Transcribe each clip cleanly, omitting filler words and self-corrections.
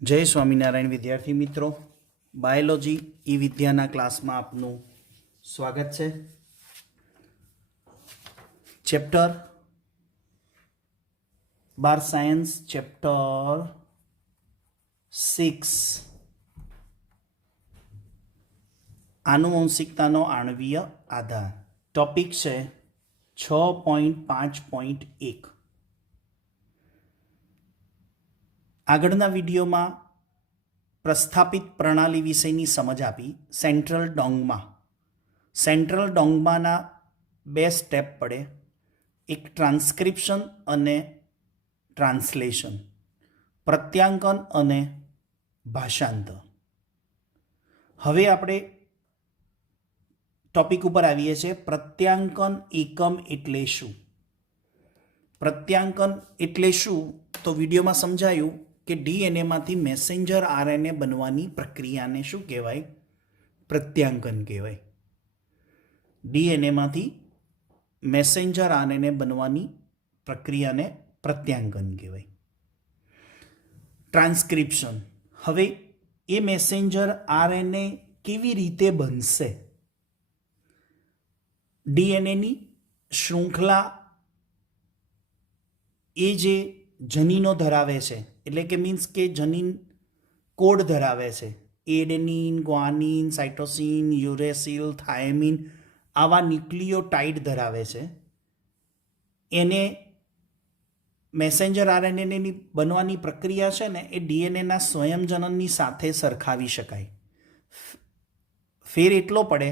जय स्वामीनारायण विद्यार्थी मित्रों, बायोलॉजी ई विद्याना क्लास में आपनु स्वागत है। चैप्टर 12 सायन्स चैप्टर 6 आनुवंशिकतानो आणवीय आधार टॉपिक है 6.5.1। આગળના વિડીયોમાં પ્રસ્થાપિત પ્રણાલી વિશેની સમજ આપી। સેન્ટ્રલ ડોંગમાના બે સ્ટેપ પડે, એક ટ્રાન્સક્રિપ્શન અને ટ્રાન્સલેશન, પ્રત્યાંકન અને ભાષાંતર। હવે આપણે ટોપિક ઉપર આવીએ છીએ। પ્રત્યાંકન એકમ એટલે શું? પ્રત્યાંકન એટલે શું તો વિડીયોમાં સમજાયું કે ડીએનએમાંથી મેસેન્જર આરએનએ બનવાની પ્રક્રિયાને શું કહેવાય? પ્રત્યાંકન કહેવાય। ડીએનએમાંથી મેસેન્જર આરએનએ બનવાની પ્રક્રિયાને પ્રત્યાંકન કહેવાય। ટ્રાન્સક્રિપ્શન, હવે એ મેસેન્જર આરએનએ કેવી રીતે બનશે? ડીએનએની શૃંખલા એ જે જનીનો ધરાવે છે, એટલે કે મીન્સ કે જનીન કોડ ધરાવે છે, એડેનિન, ગ્વાનિન, સાઇટોસિન, યુરેસિલ, થાયમિન આવા ન્યુક્લિયોટાઇડ ધરાવે છે, એને મેસેન્જર આરએનએની બનવાની પ્રક્રિયા છે ને એ ડીએનએના સ્વયંજનનની સાથે સરખાવી શકાય। ફેર એટલો પડે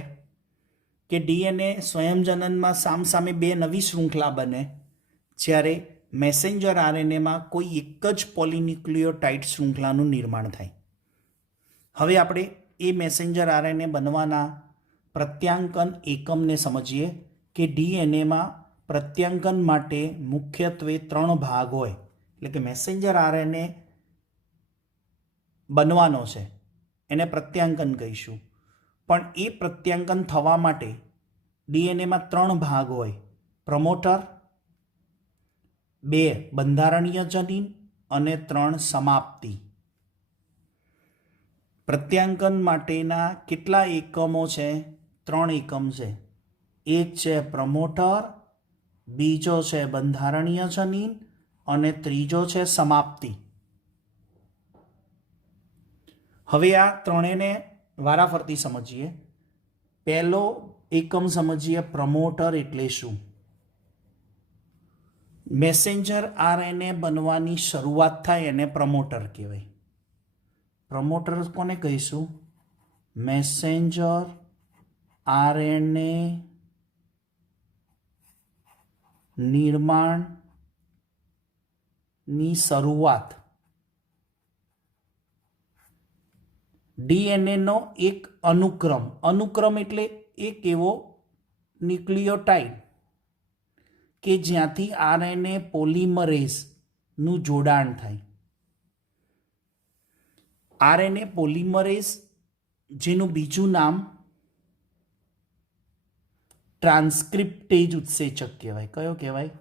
કે ડીએનએ સ્વયંજનનમાં સામસામે બે નવી શૃંખલા બને, જ્યારે મેસેન્જર આરએનએમાં કોઈ એક જ પોલીન્યુક્લિયોટાઇડ શૃંખલાનું નિર્માણ થાય। હવે આપણે એ મેસેન્જર આરએનએ બનવાના પ્રત્યાંકન એકમને સમજીએ કે ડીએનએમાં પ્રત્યાંકન માટે મુખ્યત્વે 3 ભાગ હોય, એટલે કે મેસેન્જર આરએનએ બનવાનો છે એને પ્રત્યાંકન કહીશું, પણ એ પ્રત્યાંકન થવા માટે ડીએનએમાં 3 ભાગ હોય, પ્રમોટર, 2 બંધારણીય જનીન અને 3 સમાપ્તિ। પ્રત્યાંકન માટેના કેટલા એકમો છે? 3 એકમ છે। એક છે પ્રમોટર, બીજો છે બંધારણીય જનીન અને ત્રીજો છે સમાપ્તિ। હવે આ ત્રણેયને વારાફરતી સમજીએ। પહેલો એકમ સમજીએ, પ્રમોટર એટલે શું? મેસેન્જર આરએનએ બનવાની શરૂઆત થાય એને પ્રમોટર કહેવાય। પ્રમોટર કોને કહીશું? મેસેન્જર આરએનએ નિર્માણની શરૂઆત ડીએનએનો એક અનુક્રમ એટલે એક એવો ન્યુક્લિયોટાઇડ કે જ્યાંથી આરએનએ પોલિમરેઝનું જોડાણ થાય। આરએનએ પોલિમરેઝ, જેનું બીજું નામ ટ્રાન્સક્રિપ્ટેજ ઉત્સેચક કહેવાય। કયો કહેવાય?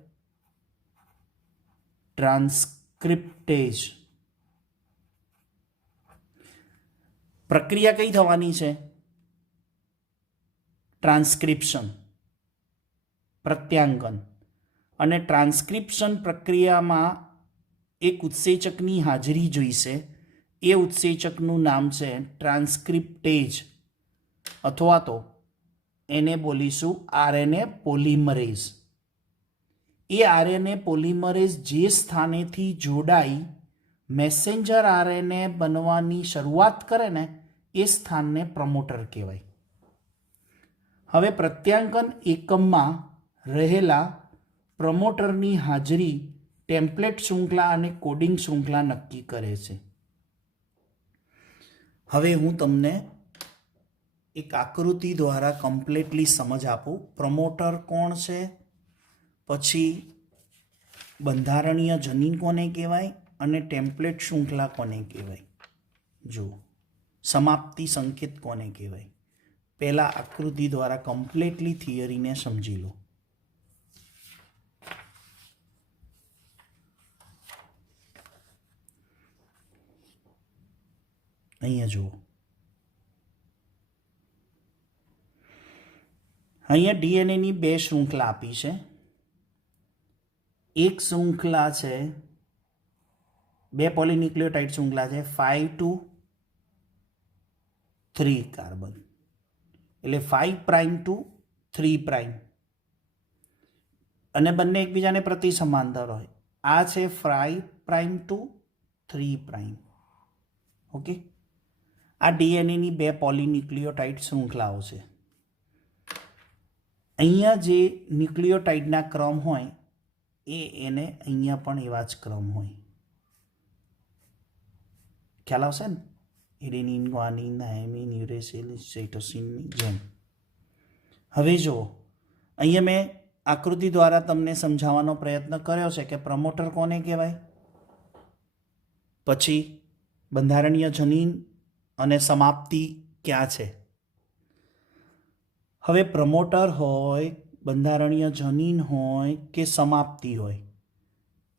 ટ્રાન્સક્રિપ્ટેજ। પ્રક્રિયા કઈ થવાની છે? ટ્રાન્સક્રિપ્શન, પ્રત્યાંકન। અને ટ્રાન્સક્રિપ્શન પ્રક્રિયામાં એક ઉત્સેચકની હાજરી જોઈશે। એ ઉત્સેચકનું નામ છે ટ્રાન્સક્રિપ્ટેજ, અથવા તો એને બોલીશું આરએનએ પોલિમરેઝ। એ આરએનએ પોલિમરેઝ જે સ્થાનેથી જોડાઈ મેસેન્જર આરએનએ બનવાની શરૂઆત કરે ને એ સ્થાનને પ્રમોટર કહેવાય। હવે પ્રત્યાંકન એકમમાં રહેલા પ્રમોટરની હાજરી ટેમ્પલેટ શૃંખલા અને કોડિંગ શૃંખલા નક્કી કરે છે। હવે હું તમને એક આકૃતિ દ્વારા કમ્પ્લીટલી સમજ આપું। પ્રમોટર કોણ છે, પછી બંધારણીય જનીન કોને કહેવાય અને ટેમ્પલેટ શૃંખલા કોને કહેવાય, જુઓ સમાપ્તિ સંકેત કોને કહેવાય। પહેલાં આકૃતિ દ્વારા કમ્પ્લીટલી થિયરીને સમજી લો। અહીંયા જુઓ, અહીંયા ડીએનએની બે શૃંખલા આપી છે. એક શૃંખલા છે, બે પોલીન્યુક્લિયોટાઇડ શૃંખલા છે 5 to 3 કાર્બન, એટલે 5 પ્રાઇમ ટુ 3 પ્રાઇમ, અને બંને એકબીજાને પ્રતિ સમાંતર હોય. આ છે 5 પ્રાઇમ ટુ 3 પ્રાઇમ. ઓકે, આ ડીએનએની બે પોલીન્યુક્લિયોટાઇડ શૃંખલાઓ છે. અહીંયા જે ન્યુક્લિયોટાઇડના ક્રમ હોય એને અહીંયા પણ એવા જ ક્રમ હોય. ખ્યાલ આવશે ને? એડેનિન, ગ્વાનિન, થાઇમિન, યુરેસિલ, સાઇટોસિનની જેમ. હવે જુઓ, અહીંયા મેં આકૃતિ દ્વારા તમને સમજાવવાનો પ્રયત્ન કર્યો છે કે પ્રમોટર કોને કહેવાય, પછી બંધારણીય જનીન અને સમાપ્તિ ક્યાં છે. હવે પ્રમોટર હોય, બંધારણીય જનીન હોય કે સમાપ્તિ હોય,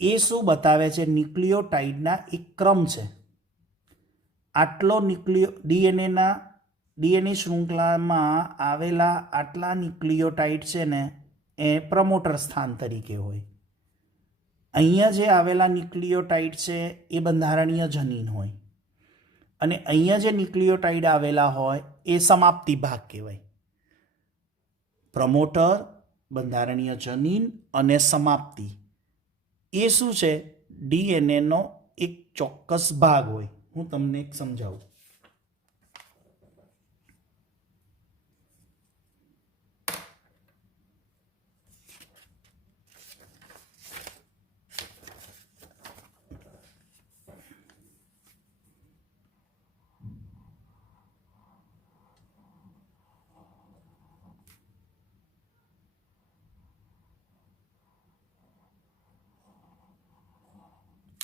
એ શું બતાવે છે? ન્યુક્લિયોટાઇડના એક ક્રમ છે. આટલો ડીએનએ શૃંખલામાં આવેલા આટલા ન્યુક્લિયોટાઇડ છે ને એ પ્રમોટર સ્થાન તરીકે હોય. અહીંયા જે આવેલા ન્યુક્લિયોટાઇડ છે એ બંધારણીય જનીન હોય, અને અહીંયા જે ન્યુક્લિયોટાઇડ આવેલા હોય એ સમાપ્તિ ભાગ કહેવાય. પ્રમોટર, બંધારણીય જનીન અને સમાપ્તિ એ શું છે? ડીએનએનો એક ચોક્કસ ભાગ હોય. હું તમને એક સમજાવું.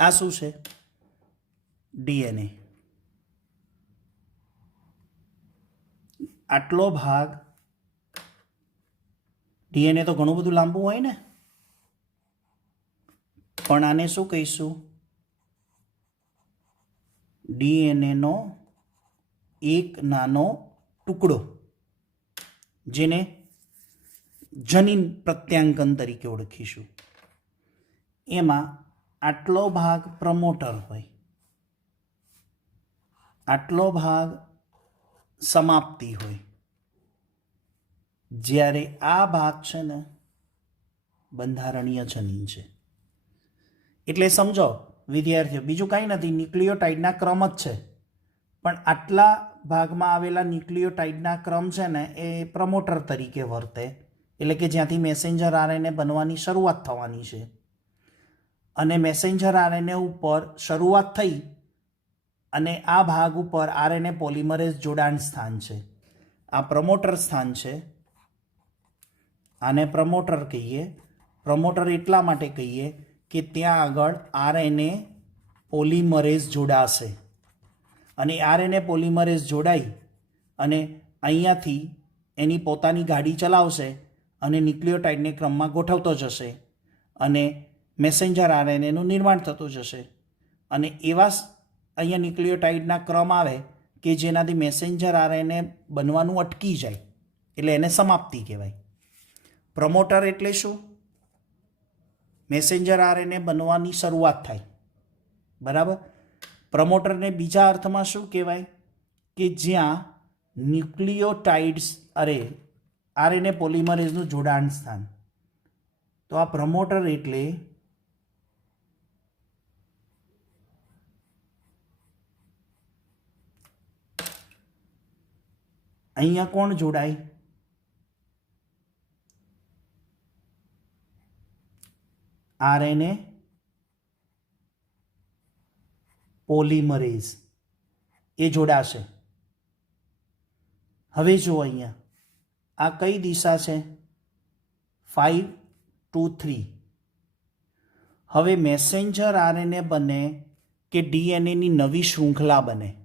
આ શું છે? ડીએનએ. આટલો ભાગ, ડીએનએ તો ઘણું બધું લાંબુ હોય ને, પણ આને શું કહીશું? ડીએનએનો એક નાનો ટુકડો, જેને જનીન પ્રત્યાંકન તરીકે ઓળખીશું. એમાં આટલો ભાગ પ્રમોટર હોય, આટલો ભાગ સમાપ્તિ હોય, જ્યારે આ ભાગ છે ને બંધારણીય જનીન છે. એટલે સમજો વિદ્યાર્થીઓ, બીજું કાંઈ નથી, ન્યુક્લિયોટાઇડના ક્રમ જ છે, પણ આટલા ભાગમાં આવેલા ન્યુક્લિયોટાઇડના ક્રમ છે ને એ પ્રમોટર તરીકે વર્તે, એટલે કે જ્યાંથી મેસેન્જર આરએનએ બનવાની શરૂઆત થવાની છે. અને મેસેન્જર આરએનએ ઉપર શરૂઆત થઈ અને આ ભાગ ઉપર આરએનએ પોલિમરેઝ જોડાણ સ્થાન છે. આ પ્રમોટર સ્થાન છે. આને પ્રમોટર કહીએ. પ્રમોટર એટલા માટે કહીએ કે ત્યાં આગળ આરએનએ પોલિમરેઝ જોડાશે, અને આરએનએ પોલિમરેઝ જોડાઈ અને અહીંયાથી એની પોતાની ગાડી ચલાવશે અને ન્યુક્લિયોટાઇડને ક્રમમાં ગોઠવતો જશે અને મેસેન્જર આરએનએનું નિર્માણ થતું જશે. અને એવા અહીંયા ન્યુક્લિયોટાઇડના ક્રમ આવે કે જેનાથી મેસેન્જર આરએનએ બનવાનું અટકી જાય, એટલે એને સમાપ્તિ કહેવાય. પ્રમોટર એટલે શું? મેસેન્જર આરએનએ બનવાની શરૂઆત થાય, બરાબર. પ્રમોટરને બીજા અર્થમાં શું કહેવાય? કે જ્યાં ન્યુક્લિયોટાઇડ્સ આરએનએ પોલિમરેઝનું જોડાણ સ્થાન. તો આ પ્રમોટર એટલે અહીંયા કોણ જોડાય? આરએનએ પોલિમરેઝ એ જોડાશે. હવે જુઓ અહીંયા આ કઈ દિશા છે? 5 to 3. હવે મેસેન્જર આરએનએ બને કે ડીએનએની નવી શૃંખલા બને.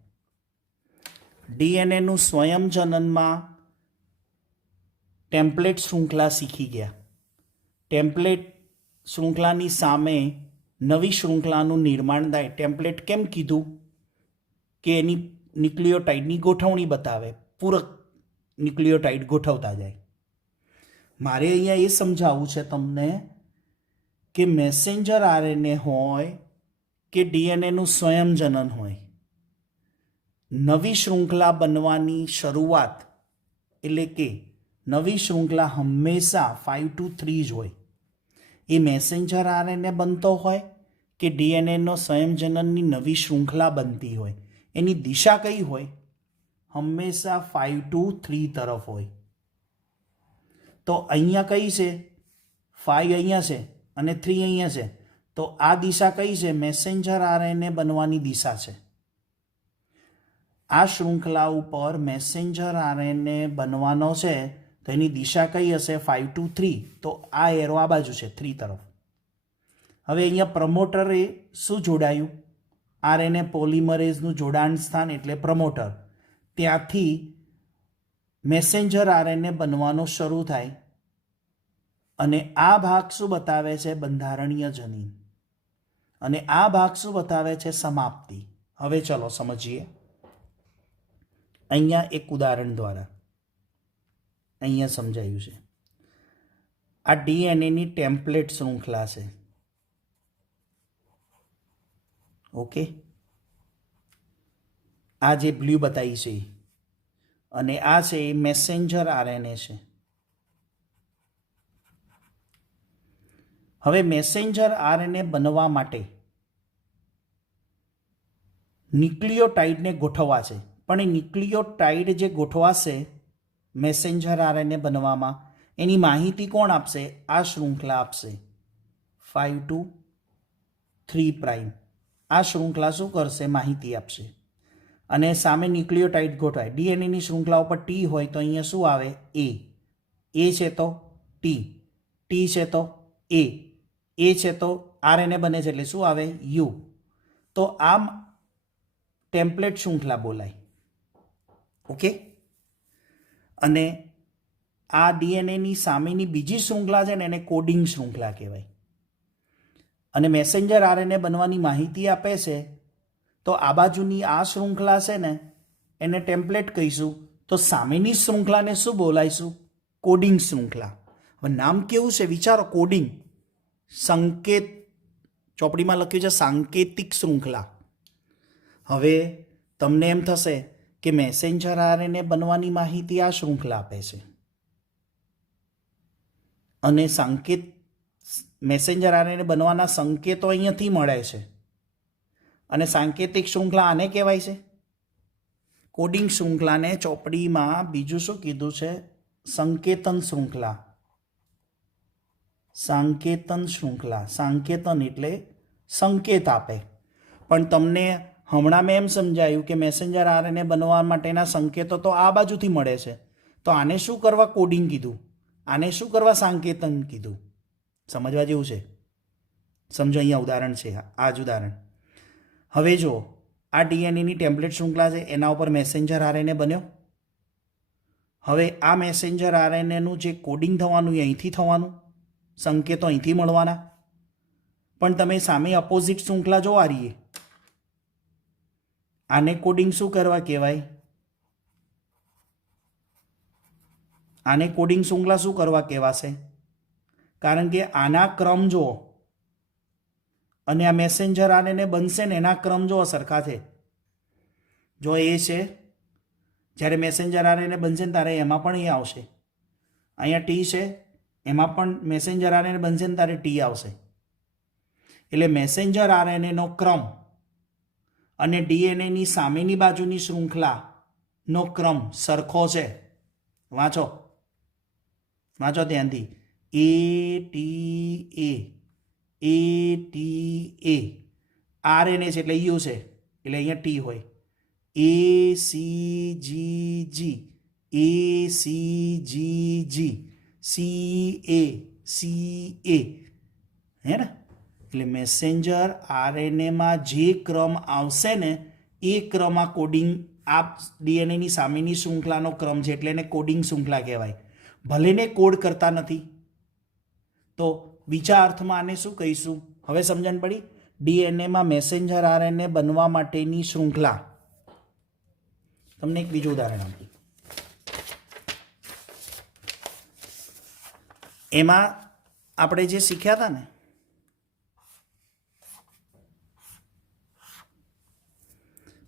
ડીએનએનું સ્વયંજનનમાં ટેમ્પલેટ શૃંખલા શીખી ગયા. ટેમ્પલેટ શૃંખલાની સામે નવી શૃંખલાનું નિર્માણ થાય. ટેમ્પલેટ કેમ કીધું? કે એની ન્યુક્લિયોટાઇડની ગોઠવણી બતાવે, પૂરક ન્યુક્લિયોટાઇડ ગોઠવતા જાય. મારે અહીંયા એ સમજાવવું છે તમને કે મેસેન્જર આરએનએ હોય કે ડીએનએનું સ્વયંજનન હોય, નવી શૃંખલા બનવાની શરૂઆત એટલે કે નવી શૃંખલા હંમેશા 5 to 3 જ હોય. એ મેસેન્જર આરએનએ બનતો હોય કે ડીએનએનો સ્વયંજનનની નવી શૃંખલા બનતી હોય, એની દિશા કઈ હોય? હંમેશા 5 to 3 તરફ હોય. તો અહીંયા કઈ છે? 5 અહીંયા છે અને 3 અહીંયા છે. તો આ દિશા કઈ છે? મેસેન્જર આરએનએ બનવાની દિશા છે. આ શૃંખલા ઉપર મેસેન્જર આરએનએ બનવાનો છે તો એની દિશા કઈ હશે? 5 to 3. તો આ એરો આ બાજુ છે 3 તરફ. હવે અહીંયા પ્રમોટરે શું જોડાયું? આરએનએ પોલિમરેઝનું જોડાણ સ્થાન એટલે પ્રમોટર. ત્યાંથી મેસેન્જર આરએનએ બનવાનો શરૂ થાય અને આ ભાગ શું બતાવે છે? બંધારણીય જનીન. અને આ ભાગ શું બતાવે છે? સમાપ્તિ. હવે ચલો સમજીએ અહીંયા એક ઉદાહરણ દ્વારા. અહીંયા સમજાયું છે. આ ડીએનએની ટેમ્પલેટ શૃંખલા છે. ઓકે, આ જે બ્લુ બતાવી છે અને આ છે મેસેન્જર આરએનએ છે. હવે મેસેન્જર આરએનએ બનવા માટે ન્યુક્લિયોટાઇડને ગોઠવવા છે, પણ એ ન્યુક્લિયોટાઇડ જે ગોઠવાશે મેસેન્જર આરએનએ બનવામાં એની માહિતી કોણ આપશે? આ શૃંખલા આપશે 5 to 3 પ્રાઇમ. આ શૃંખલા શું કરશે? માહિતી આપશે. અને સામે ન્યુક્લિયોટાઇડ ગોઠવાય. ડીએનએની શૃંખલા ઉપર ટી હોય તો અહીંયા શું આવે? એ. એ છે તો ટી, ટી છે તો એ, એ છે તો આરએનએ બને છે એટલે શું આવે? યુ. તો આમ ટેમ્પલેટ શૃંખલા બોલાય. ઓકે, અને આ ડીએનએની સામેની બીજી શૃંખલા છે ને એને કોડિંગ શૃંખલા કહેવાય. અને મેસેન્જર આરએનએ બનવાની માહિતી આપે છે તો આ બાજુની આ શૃંખલા છે ને એને ટેમ્પલેટ કહીશું. તો સામેની શૃંખલાને શું બોલાવીશું? કોડિંગ શૃંખલા. હવે નામ કેવું છે વિચારો? કોડિંગ. સંકેત, ચોપડીમાં લખ્યું છે સાંકેતિક શૃંખલા. હવે તમને એમ થશે કે મેસેન્જર આરએનએ બનવાની માહિતી આ શૃંખલા આપે છે અને મેસેન્જર આરએનએ બનવાના સંકેતો અહીંયાથી મળે છે અને સાંકેતિક શૃંખલા આને કહેવાય છે. કોડિંગ શૃંખલાને ચોપડીમાં બીજું શું કીધું છે? સંકેતન શૃંખલા. સાંકેતન શૃંખલા. સાંકેતન એટલે સંકેત આપે. પણ તમને હમણાં મેં એમ સમજાયું કે મેસેન્જર આરએનએ બનવા માટેના સંકેતો તો આ બાજુથી મળે છે. તો આને શું કરવા કોડિંગ કીધું? આને શું કરવા સાંકેતન કીધું? સમજવા જેવું છે. સમજો, અહીંયા ઉદાહરણ છે, આ જ ઉદાહરણ. હવે જો આ ડીએનએની ટેમ્પલેટ શૃંખલા છે, એના ઉપર મેસેન્જર આરએનએ બન્યો. હવે આ મેસેન્જર આરએનએનું જે કોડિંગ થવાનું એ અહીંથી થવાનું, સંકેતો અહીંથી મળવાના. પણ તમે સામે અપોઝિટ શૃંખલા જો આ રહીએ, આને કોડિંગ શું કરવા કહેવાય? આને કોડિંગ શૃંખલા શું કરવા કહેવાશે? કારણ કે આના ક્રમ જુઓ અને આ મેસેન્જર આરએનએ બનશે ને એના ક્રમ જુઓ સરખા છે. જો એ છે, જ્યારે મેસેન્જર આરએનએ બનશે ને ત્યારે એમાં પણ એ આવશે. અહીંયા ટી છે, એમાં પણ મેસેન્જર આરએનએ બનશે ને ત્યારે ટી આવશે. એટલે મેસેન્જર આરએનએનો ક્રમ અને ડીએનએની સામેની બાજુની શૃંખલાનો ક્રમ સરખો છે. વાંચો ધ્યાનથી. એ ટી એ આરએનએ છે એટલે યુ છે એટલે અહીંયા ટી હોય. એ સી જી સી એ હે ને? એટલે મેસેન્જર આરએનએમાં જે ક્રમ આવશે ને એ ક્રમ આ કોડિંગ, આ ડીએનએની સામેની શૃંખલાનો ક્રમ છે એટલે એને કોડિંગ શૃંખલા કહેવાય. ભલે ને કોડ કરતા નથી. તો બીજા અર્થમાં આને શું કહીશું? હવે સમજણ પડી? ડીએનએમાં મેસેન્જર આરએનએ બનવા માટેની શૃંખલા તમને એક બીજું ઉદાહરણ આપું. એમાં આપણે જે શીખ્યા હતા ને,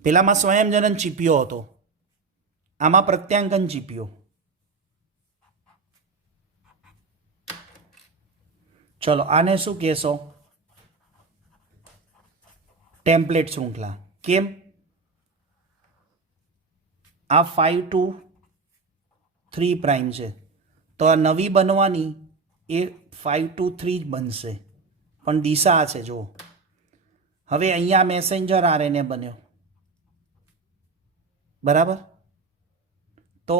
પેલામાં સ્વયંજનન ચીપ્યો હતો, આમાં પ્રત્યાંકન ચીપ્યો. ચલો આને શું કહેશો? ટેમ્પલેટ શૃંખલા. કેમ? આ 5 to 3 પ્રાઇમ છે, તો આ નવી બનવાની એ 5 to 3 જ બનશે, પણ દિશા આ છે. જુઓ, હવે અહીંયા મેસેન્જર આરએનએ બન્યો, બરાબર? તો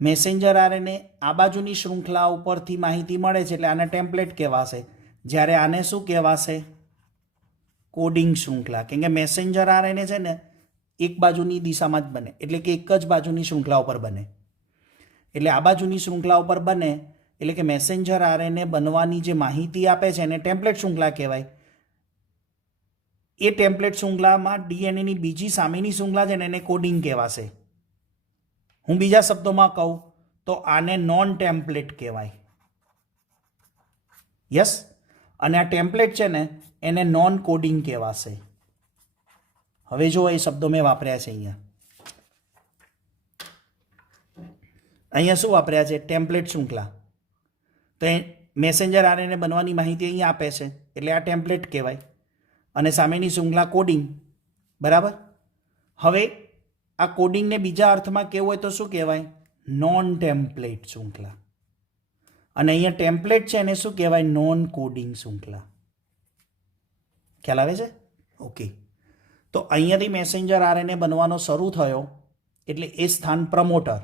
મેસેન્જર આરએનએ આ બાજુની શૃંખલા ઉપરથી માહિતી મળે છે, એટલે આને ટેમ્પલેટ કહેવાશે. જ્યારે આને શું કહેવાશે? કોડિંગ શૃંખલા. કેમ કે મેસેન્જર આરએનએ છે ને એક બાજુની દિશામાં જ બને, એટલે કે એક જ બાજુની શૃંખલા ઉપર બને. એટલે આ બાજુની શૃંખલા ઉપર બને એટલે કે મેસેન્જર આરએનએ બનવાની જે માહિતી આપે છે એને ટેમ્પલેટ શૃંખલા કહેવાય. એ ટેમ્પલેટ શૃંખલામાં ડીએનએની બીજી સામેની શૃંખલા છે ને એને કોડિંગ કહેવાશે. હું બીજા શબ્દોમાં કહું તો આને નોન ટેમ્પલેટ કહેવાય. યસ. અને આ ટેમ્પલેટ છે ને એને નોન કોડિંગ કહેવાશે. હવે જો એ શબ્દો મેં વાપર્યા છે અહીંયા શું વાપર્યા છે? ટેમ્પલેટ શૃંખલા. તો એ મેસેન્જર આરએનએ બનવાની માહિતી અહીંયા આપે છે, એટલે આ ટેમ્પલેટ કહેવાય. અને સામેની શૃંખલા કોડિંગ, બરાબર? હવે આ કોડિંગને બીજા અર્થમાં કહેવું હોય તો શું કહેવાય? નોન ટેમ્પલેટ શૃંખલા. અને અહીંયા ટેમ્પલેટ છે એને શું કહેવાય? નોન કોડિંગ શૃંખલા. ખ્યાલ આવે છે? ઓકે. તો અહીંયાથી મેસેન્જર આરએનએ બનવાનો શરૂ થયો, એટલે એ સ્થાન પ્રમોટર,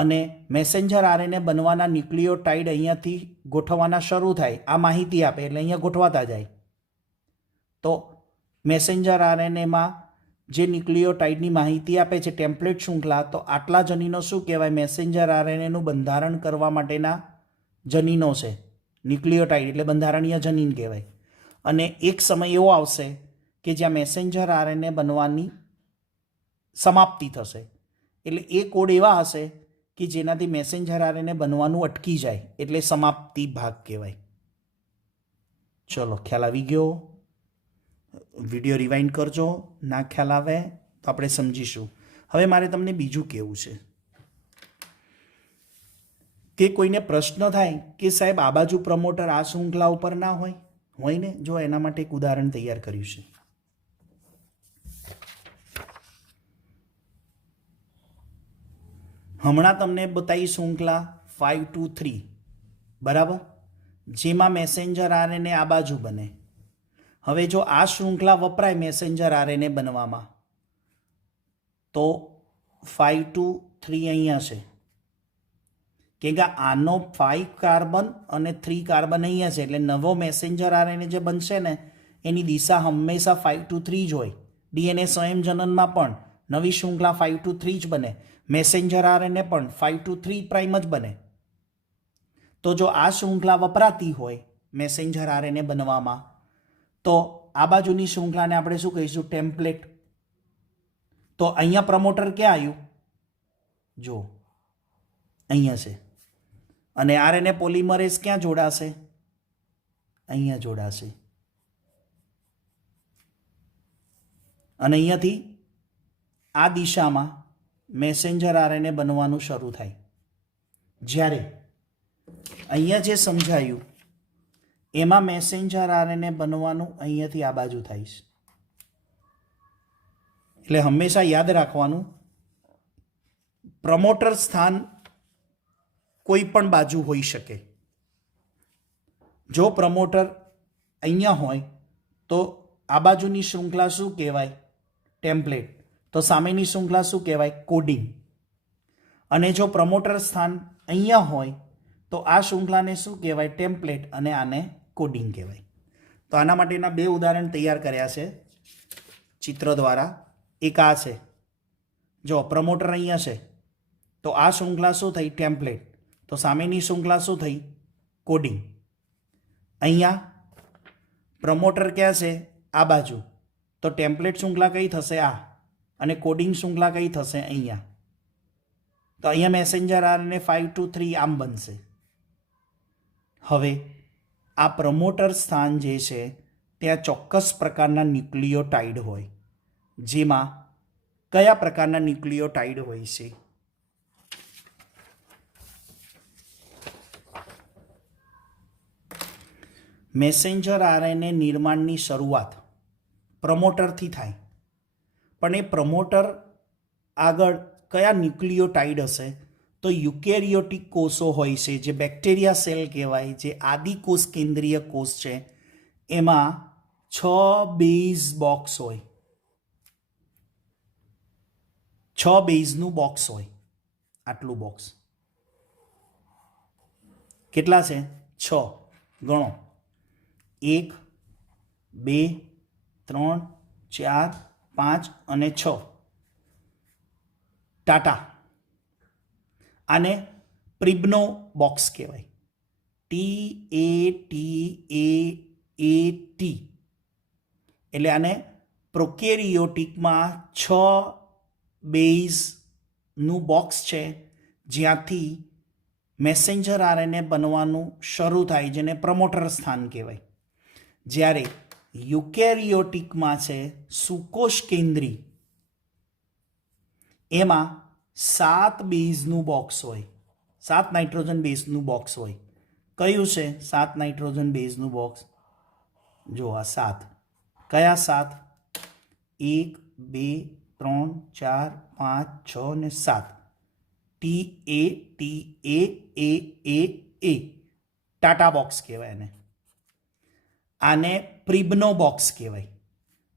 અને મેસેન્જર આરએનએ બનવાના ન્યુક્લિયોટાઇડ અહીંયાથી ગોઠવવાના શરૂ થાય. આ માહિતી આપે એટલે અહીંયા ગોઠવાતા જાય. તો મેસેન્જર આરએનએમાં જે ન્યુક્લિયોટાઇડની માહિતી આપે છે ટેમ્પલેટ શૃંખલા, તો આટલા જનીનો શું કહેવાય? મેસેન્જર આરએનએનું બંધારણ કરવા માટેના જનીનો છે. ન્યુક્લિયોટાઇડ એટલે બંધારણીય જનીન કહેવાય. અને એક સમય એવો આવશે કે જ્યાં મેસેન્જર આરએનએ બનવાની સમાપ્તિ થશે. એટલે એ કોડ એવા હશે કે જેનાથી મેસેન્જર આરએનએ બનવાનું અટકી જાય, એટલે સમાપ્તિ ભાગ કહેવાય. ચલો, ખ્યાલ આવી ગયો? વિડીયો રિવાઇન્ડ કરજો. ના ખ્યાલ આવે તો આપણે સમજીશું. હવે મારે તમને બીજું કહેવું છે કે કોઈને પ્રશ્ન થાય કે સાહેબ આ બાજુ પ્રમોટર આ શૃંખલા ઉપર ના હોય. હોય ને? જો એના માટે એક ઉદાહરણ તૈયાર કર્યું છે. હમણાં તમને બતાવી શૃંખલા 5 to 3, બરાબર? જેમાં મેસેન્જર આરએનએ આ બાજુ બને. હવે જો આ શૃંખલા વપરાય મેસેન્જર આરએનએ બનવામાં, તો 5 to 3 અહીંયા છે. કેમ કે આનો 5 કાર્બન અને 3 કાર્બન અહીંયા છે, એટલે નવો મેસેન્જર આરએનએ જે બનશે ને એની દિશા હંમેશા 5 to 3 જ હોય. ડીએનએ સ્વયંજનનમાં પણ નવી શૃંખલા 5 to 3 જ બને. મેસેન્જર આરએનએ પણ 5 to 3 પ્રાઇમ જ બને. તો જો આ શૃંખલા વપરાતી હોય મેસેન્જર આરએનએ બનવામાં, તો આ બાજુની શૃંખલાને આપણે શું કહીશું? ટેમ્પલેટ. તો અહીંયા પ્રમોટર ક્યાં આવ્યું? જો અહીંયા છે. અને આરએનએ પોલિમરેઝ ક્યાં જોડાશે? અહીંયા જોડાશે. અને અહીંયાથી આ દિશામાં મેસેન્જર આરએનએ બનવાનું શરૂ થાય. જ્યારે અહીંયા જે સમજાયું એમાં મેસેન્જર આરએનએ બનવાનું અહીંયાથી આ બાજુ થાય છે. એટલે હંમેશા યાદ રાખવાનું, પ્રમોટર સ્થાન કોઈ પણ બાજુ હોઈ શકે. જો પ્રમોટર અહીંયા હોય તો આ બાજુની શૃંખલા શું કહેવાય? ટેમ્પલેટ. તો સામેની શૃંખલા શું કહેવાય? કોડિંગ. અને જો પ્રમોટર સ્થાન અહીંયા હોય તો આ શૃંખલાને શું કહેવાય? ટેમ્પલેટ. અને આને કોડિંગ કહેવાય. તો આના માટેના 2 ઉદાહરણ તૈયાર કર્યા છે ચિત્ર દ્વારા. એક આ છે. જો પ્રમોટર અહીંયા છે તો આ શૃંખલા શું થઈ? ટેમ્પલેટ. તો સામેની શૃંખલા શું થઈ? કોડિંગ. અહીંયા પ્રમોટર ક્યાં છે? આ બાજુ. તો ટેમ્પલેટ શૃંખલા કઈ થશે? આ. અને કોડિંગ શૃંખલા કઈ થશે અહીંયા. તો અહીંયા મેસેન્જર આરએનએ 5 to 3 આમ બનશે. હવે આ પ્રમોટર સ્થાન જે છે ત્યાં ચોક્કસ પ્રકારના ન્યુક્લિયોટાઇડ હોય, જેમાં કયા પ્રકારના ન્યુક્લિયોટાઇડ હોય છે? મેસેન્જર આરએનએ નિર્માણની શરૂઆત પ્રમોટરથી થાય, પણ એ પ્રમોટર આગળ કયા ન્યુક્લિયોટાઇડ હશે? તો યુકેરિયોટિક કોષો હોય છે, જે બેક્ટેરિયા સેલ કહેવાય, જે આદિકોષ કેન્દ્રીય કોષ છે, એમાં 6 બેઝ બોક્સ હોય, 6 બેઝનું બોક્સ હોય. આટલું બોક્સ કેટલા છે? 6. ગણો: 1 2 3 4 5 અને 6. ટાટા. આને પ્રિબ્નો બોક્સ કહેવાય. TATAAT. એટલે આને પ્રોકેરિયોટિકમાં 6 બેઝનું બોક્સ છે, જ્યાંથી મેસેન્જર આરએનએ બનવાનું શરૂ થાય, જેને પ્રમોટર સ્થાન કહેવાય. જ્યારે યુકેરિયોટિકમાં છે સુકોષ કેન્દ્રી, એમાં 7 બેઝનું બોક્સ હોય, 7 નાઇટ્રોજન બેઝનું બોક્સ હોય. કયું છે 7 નાઇટ્રોજન બેઝનું બોક્સ? જો આ 7. કયા 7? 1 2 3 4 5 6 ને 7. TATAAAA. ટાટા બોક્સ કહેવાય એને. આને પ્રિબ્નો બોક્સ કહેવાય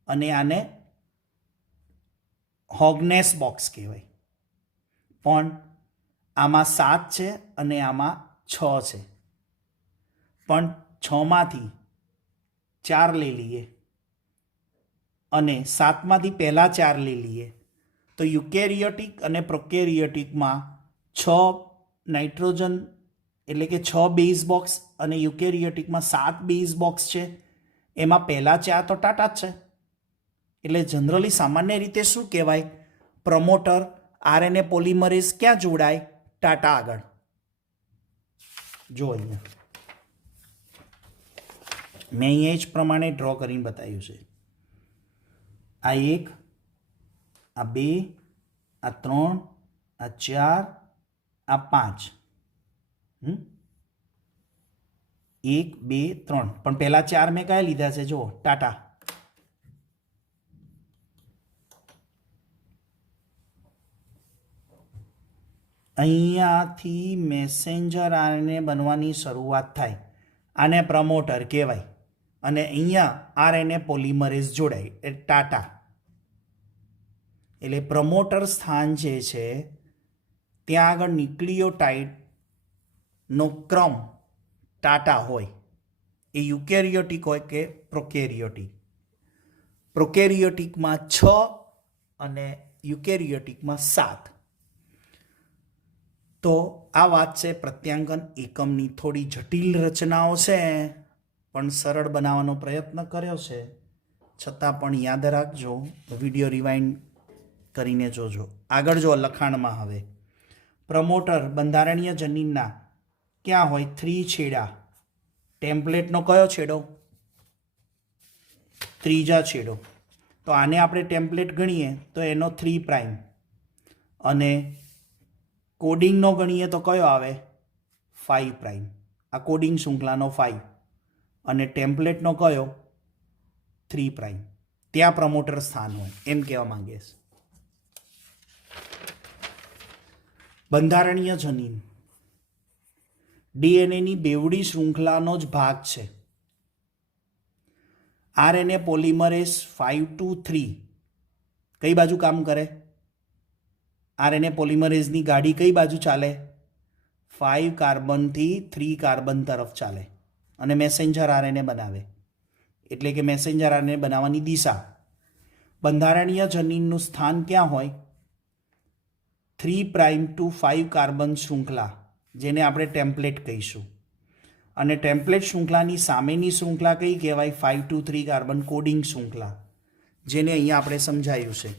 અને આને હોગ્નેસ બોક્સ કહેવાય. પણ આમાં 7 છે અને આમાં 6 છે. પણ 6માંથી 4 લઈ લઈએ અને 7માંથી પહેલા 4 લઈ લઈએ, તો યુકેરિયોટિક અને પ્રોકેરિયોટિકમાં 6 નાઇટ્રોજન એટલે કે 6 બેઝ બોક્સ અને યુકેરિયોટિકમાં 7 બેઝ બોક્સ છે. એમાં પહેલા 4 તો ટાટા જ છે. એટલે જનરલી સામાન્ય રીતે શું કહેવાય? પ્રમોટર આરએનએ પોલિમરેઝ ક્યાં જોડાય? ટાટા આગળ. જો અહીંયા મેં અહીંયા જ પ્રમાણે ડ્રો કરીને બતાવ્યું છે. આ 1, આ 2, આ 3, આ 4, આ 5. 1 2 3. પણ પહેલા 4 મેં કયા લીધા છે? જો ટાટા. અહીંયાથી મેસેન્જર આરએનએ બનવાની શરૂઆત થાય. આને પ્રમોટર કહેવાય. અને અહીંયા આરએનએ પોલિમરેઝ જોડાય એટલે ટાટા. એટલે પ્રમોટર સ્થાન જે છે ત્યાં આગળ ન્યુક્લિયોટાઇડનો ક્રમ ટાટા હોય. એ યુકેરિયોટિક હોય કે પ્રોકેરિયોટિક. પ્રોકેરિયોટિકમાં 6 અને યુકેરિયોટિકમાં 7. તો આ વાત છે પ્રત્યાંગન એકમની. થોડી જટિલ રચનાઓ છે, પણ સરળ બનાવવાનો પ્રયત્ન કર્યો છે. છતાં પણ યાદ રાખજો, વિડીયો રિવાઇન્ડ કરીને જોજો. આગળ જો લખાણમાં હવે પ્રમોટર બંધારણીય જનીનના ક્યાં હોય? 3 છેડા. ટેમ્પલેટનો કયો છેડો? ત્રીજા છેડો. તો આને આપણે ટેમ્પલેટ ગણીએ તો એનો 3'. અને કોડિંગનો ગણીએ તો કયો આવે? 5'. આ કોડિંગ શૃંખલાનો 5. અને ટેમ્પલેટનો કયો? 3'. ત્યાં પ્રમોટર સ્થાન હોય એમ કહેવા માંગે છે. બંધારણીય જનીન ડીએનએની બેવડી શૃંખલાનો જ ભાગ છે. આરએનએ પોલિમરેઝ 5 to 3 કઈ બાજુ કામ કરે? આરએનએ પોલિમરેઝની ગાડી કઈ બાજુ ચાલે? 5 કાર્બનથી 3 કાર્બન તરફ ચાલે અને મેસેન્જર આરએનએ બનાવે. એટલે કે મેસેન્જર આરએનએ બનાવવાની દિશા. બંધારણીય જનીનનું સ્થાન ક્યાં હોય? 3' to 5 કાર્બન શૃંખલા, જેને આપણે ટેમ્પલેટ કહીશું. અને ટેમ્પલેટ શૃંખલાની સામેની શૃંખલા કઈ કહેવાય? 5 to 3 કાર્બન કોડિંગ શૃંખલા, જેને અહીંયા આપણે સમજાયું છે.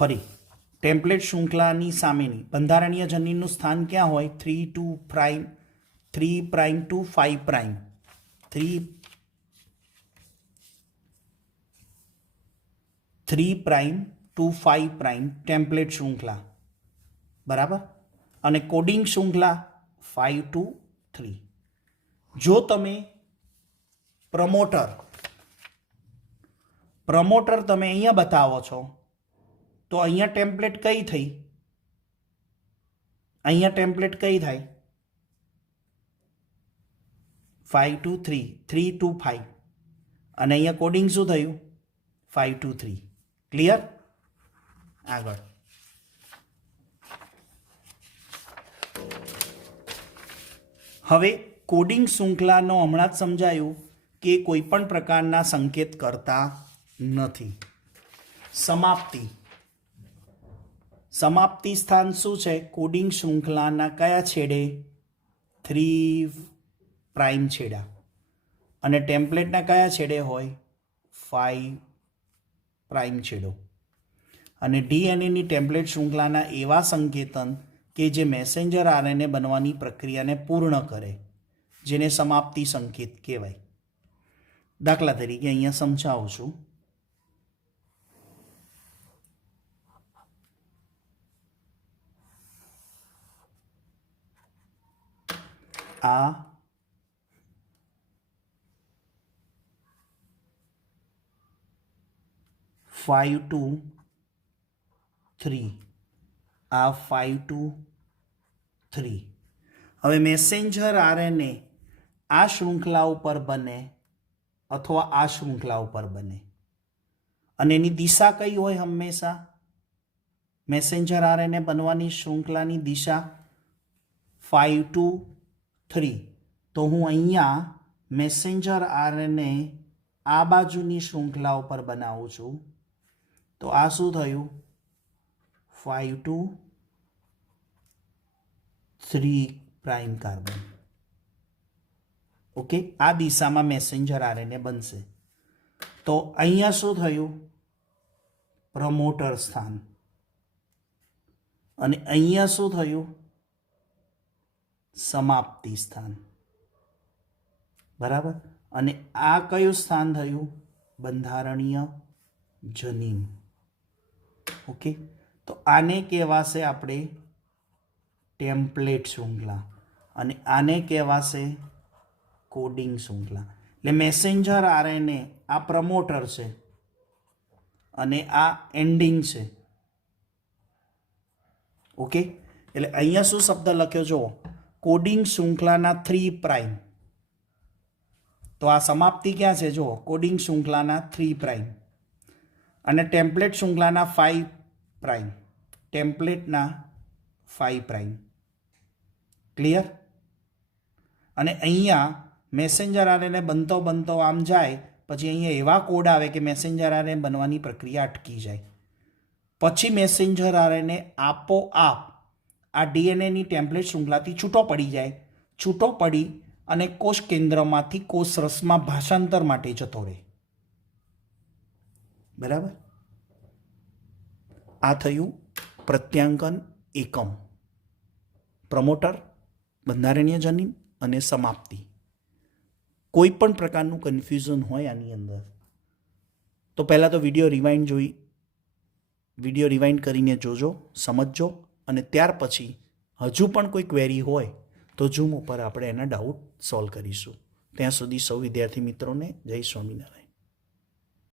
ફરી ટેમ્પલેટ શૃંખલાની સામેની બંધારણીય જનીનનું સ્થાન ક્યાં હોય? 3 prime two 5 prime, 3 prime two 5 prime template શૃંખલા, બરાબર. અને કોડિંગ શૃંખલા 5 ટુ 3. જો તમે પ્રમોટર તમે અહીંયા બતાવો છો તો અહીંયા ટેમ્પલેટ કઈ થઈ? અહીંયા ટેમ્પલેટ કઈ થાય? 5 ટુ 3, 3 ટુ 5. અને અહીંયા કોડિંગ શું થયું? 5 ટુ 3. ક્લિયર? આગળ હવે કોડિંગ શૃંખલાનો હમણાં જ સમજાયું કે કોઈ પણ પ્રકારના સંકેત કરતા નથી. સમાપ્તિ સ્થાન શું છે? કોડિંગ શૃંખલાના કયા છેડે? 3 પ્રાઇમ છેડા. અને ટેમ્પલેટના કયા છેડે હોય? 5 પ્રાઇમ છેડો. અને ડીએનએની ટેમ્પલેટ શૃંખલાના એવા સંકેતન કે જે મેસેન્જર આરએનએ બનવાની પ્રક્રિયાને પૂર્ણ કરે, જેને સમાપ્તિ સંકેત કહેવાય. દાખલા તરીકે અહીંયા સમજાવું છું. આ 5 ટુ 3, આ 5 ટુ 3. હવે મેસેન્જર આરએનએ આ શૃંખલા ઉપર બને અથવા આ શૃંખલા ઉપર બને, અને એની દિશા કઈ હોય? હંમેશા મેસેન્જર આરએનએ બનવાની શૃંખલાની દિશા 5 ટુ 3. તો હું અહીંયા મેસેન્જર આરએનએ આ બાજુની શૃંખલા ઉપર બનાવું છું, તો આ શું થયું? 5 ટુ 3 પ્રાઇમ કાર્બન. ઓકે, આ દિશામાં મેસેન્જર આરએનએ બનશે. તો અહીંયા શું થયું? પ્રમોટર સ્થાન. અને અહીંયા શું થયું? સમાપ્તિ સ્થાન. બરાબર. અને આ કયું સ્થાન થયું? બંધારણીય જનીન. ઓકે, તો આને કહેવાશે આપણે ટેમ્પલેટ શૃંખલા, અને આને કહેવાશે કોડિંગ શૃંખલા. એટલે મેસેન્જર આરએનએ આ પ્રમોટર છે અને આ એન્ડિંગ છે. ઓકે, એટલે અહીંયા શું શબ્દ લખ્યો જુઓ? કોડિંગ શૃંખલાના 3 પ્રાઇમ. તો આ સમાપ્તિ ક્યાં છે? જુઓ, કોડિંગ શૃંખલાના 3 પ્રાઇમ અને ટેમ્પલેટ શૃંખલાના 5 પ્રાઇમ. ટેમ્પલેટના 5 પ્રાઇમ. ક્લિયર? અને અહીંયા મેસેન્જર આરએનએ બનતો આમ જાય, પછી અહીંયા એવા કોડ આવે કે મેસેન્જર આરએનએ બનવાની પ્રક્રિયા અટકી જાય. પછી મેસેન્જર આરએનએ આપોઆપ આ ડીએનએની ટેમ્પલેટ શૃંખલાથી છૂટો પડી જાય. છૂટો પડી અને કોષ કેન્દ્રમાંથી કોષ રસમાં ભાષાંતર માટે જતો રહે. બરાબર? આ થયું પ્રત્યાંકન એકમ. પ્રમોટર, બંધારણીય જનીન અને સમાપ્તિ. કોઈ પણ પ્રકારનું કન્ફ્યુઝન હોય આની અંદર તો પહેલાં તો વિડીયો રિવાઇન્ડ કરીને જોજો, સમજજો, અને ત્યાર પછી હજુ પણ કોઈ ક્વેરી હોય તો ઝૂમ ઉપર આપણે એના ડાઉટ સોલ્વ કરીશું. ત્યાં સુધી સૌ વિદ્યાર્થી મિત્રોને જય સ્વામિનારાયણ.